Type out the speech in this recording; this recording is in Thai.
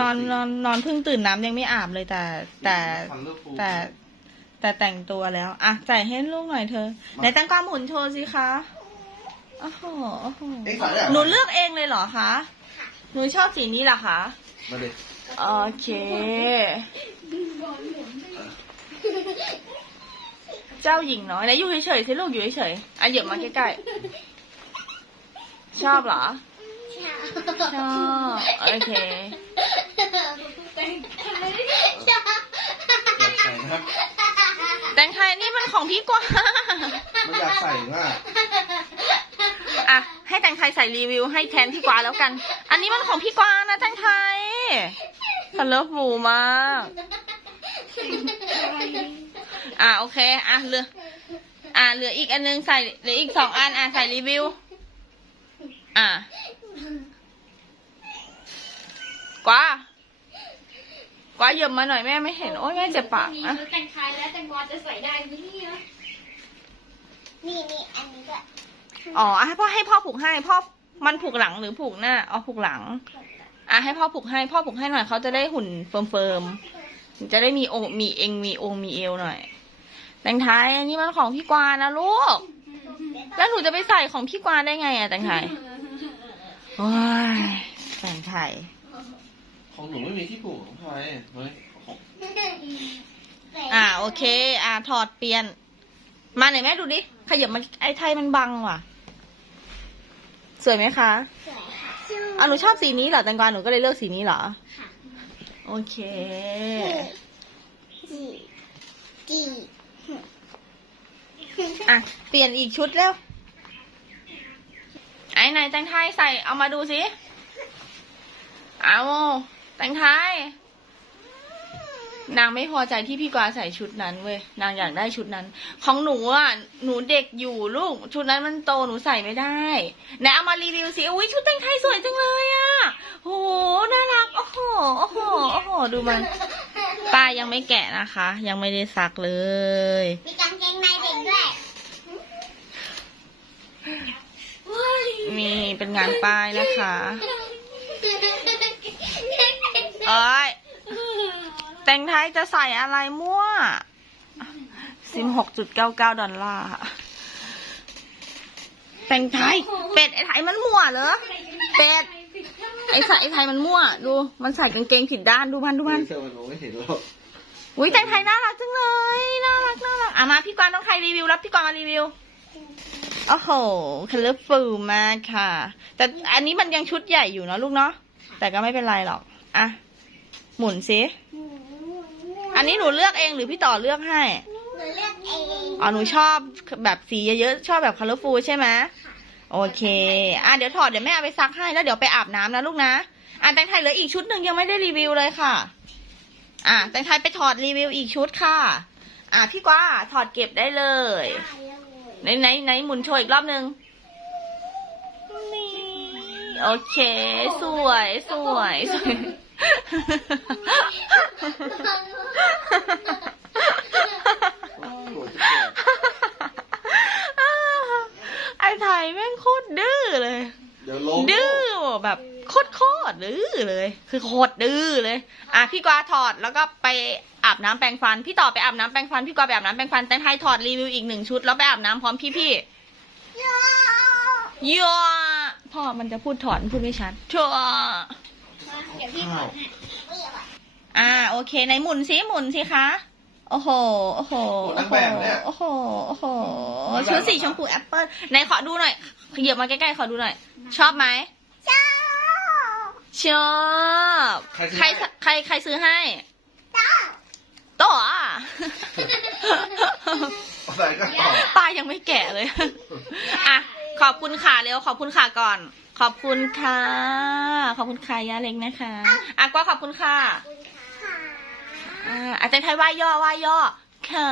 นอนนอนนอนเพิ่งตื่นน้ำยังไม่อาบเลยแต่ แต่คันเลอร์ฟูลแต่ แต่แต่งตัวแล้ว อะใส่ให้ลูกหน่อยเธอไหนตั้งกล้ามหมุนโชว์สิคะโอ้โหโอ้โหเอ็งใส่ได้รหนูเลือกเองเลยเหรอคะหนูชอบสีนี้เหรอคะมาดิโอเค เจ้าหญิงน้อยนะอยู่เฉยๆสิลูกอยู่เฉยๆอะเหยียบมาใกล้ๆชอบเหรอ ชอบ โอเค อยากใส่นะครับแตงไทยนี่มันของพี่กวางไม่อยากใส่ง่ายอะ ให้แตงไทยใส่รีวิวให้แทนพี่กวางแล้วกัน อันนี้มันของพี่กวางนะแตงไทยคันเลิฟฟูมาก อะโอเค อะเหลือ อะเหลืออีกอันนึงใส่เหลืออีกสองอันอะใส่รีวิว อะกวาก วาเหยิบมาหน่อยแม่ไม่เห็นโอ้ยแม่เจ็บปากมีอะชุดแต่งไทยและแตงกวาจะใส่ได้ไหมเนี่ยนี่นี่อันนี้ด้วยอ๋ออะให้พ่อให้พ่อผูกให้พ่อมันผูกหลังหรือผูกหน้าอ๋อผูกหลัง อะให้พ่อผูกให้พ่อผูกให้หน่อยเขาจะได้หุ่นเฟิร์มเฟิร์มๆจะได้มีองค์มีเองมีองค์มีเอวหน่อยแตงไทยอันนี้มันของพี่กวางนะลูก แล้วหนูจะไปใส่ของพี่กวางได้ไงอะแตงไทยโอ้ยแตงไทย ของหนูไม่มีที่ผูกของใครเฮ้ยของอ่า โอเค อ่า ถอดเปลี่ยน มาไหนอยแม่ดูดิ ขยับมันไอ้ไทยมันบังว่ะ สวยไหมคะสวยค่ะอะหนูชอบสีนี้เหรอแตงกวาหนูก็เลยเลือกสีนี้เหรอ ค่ะโอเค จีจีอะ เปลี่ยนอีกชุดเร็วไอ้ไหนแตงไทยใส่เอามาดูสิ เอา แตงไทย นางไม่พอใจที่พี่กวางใส่ชุดนั้นเว้ย นางอยากได้ชุดนั้น ของหนูอะ หนูเด็กอยู่ลูก ชุดนั้นมันโตหนูใส่ไม่ได้ไหนเอามารีวิวสิ อุ้ยชุดแตงไทยสวยจังเลยอะโห น่ารัก โอ้โห โอ้โห โอ้โห ดูมัน ป้ายังไม่แกะนะคะ ยังไม่ได้ซักเลย มีกางเกงในเด็กด้วยมีเป็นงานป้ายนะคะ เอ้ยแต่งไทยจะใส่อะไรมั่วสิบหกจุดเก้าเก้าดอลลาร์แต่งไทย เป็ดไอ้ไทยมันมั่วเหรอ เป็ด ไอ้ใส่ไอ้ไทยมันมั่ว ดู มันใส่กางเกงผิดด้าน ดูมันดูมัน เสื้อมันมองไม่เห็นหรอกอุ้ยแต่งไทยน่ารักจังเลย น่ารักน่ารักอะมาพี่กวางต้องใครรีวิวรับพี่กวางมารีวิว โอ้โหคัลเลอร์ฟูลมากค่ะ แต่อันนี้มันยังชุดใหญ่อยู่เนอะลูกเนาะ แต่ก็ไม่เป็นไรหรอก อะ หมุนสิ อันนี้หนูเลือกเองหรือพี่ต่อเลือกให้ หนูเลือกเอง อ๋อ หนูชอบแบบสีเยอะๆ ชอบแบบคัลเลอร์ฟูลใช่ไหมโอเค อะเดี๋ยวถอดเดี๋ยวแม่เอาไปซักให้แล้วเดี๋ยวไปอาบน้ำนะลูกนะ อะแตงไทยเหลืออีกชุดหนึ่งยังไม่ได้รีวิวเลยค่ะ อะแตงไทยไปถอดรีวิวอีกชุดค่ะ อะพี่กว่าถอดเก็บได้เลยไหนไหนไหนหมุนโชว์อีกรอบหนึ่งนี่โอเค สวยสวยสวย โอ้ยหัวจะแตกไอ้ไทยแม่งโคตรดื้อเลย เดี๋ยวล้มดื้อแบบโคตรโคตรดื้อเลย คือโคตรดื้อเลย อะพี่กวาถอดแล้วก็ไปอาบน้ำแปรงฟัน พี่ต่อไปอาบน้ำแปรงฟัน พี่กวาไปอาบน้ำแปรงฟัน แต่ไทยถอดรีวิวอีกหนึ่งชุด แล้วไปอาบน้ำพร้อมพี่พี่ๆยัวพ่อมันจะพูดถอนพูดไม่ชัดชัว เดี๋ยวพี่ถอดให้ไม่เอาอะอ่าโอเคไหนหมุนสิหมุนสิคะโอ้โหโอ้โหโอ้โหโอ้โหโอ้โหชุดสีชมพูแอปเปิลไหนขอดูหน่อยขยับมาใกล้ๆขอดูหน่อย ชอบไหมชอบชอบใครใครใครซื้อให้ชอบโต่อะใส่ก็ต่อป้ายังไม่แกะเลยอะขอบคุณค่ะเร็วขอบคุณค่ะก่อน ขอบคุณค่ะ ขอบคุณค่ะย่าเล็กนะคะอะก็ขอบคุณค่ะขอบคุณค่ะอ่าอาจารย์ไทยว่าย่อว่าย่อค่ะ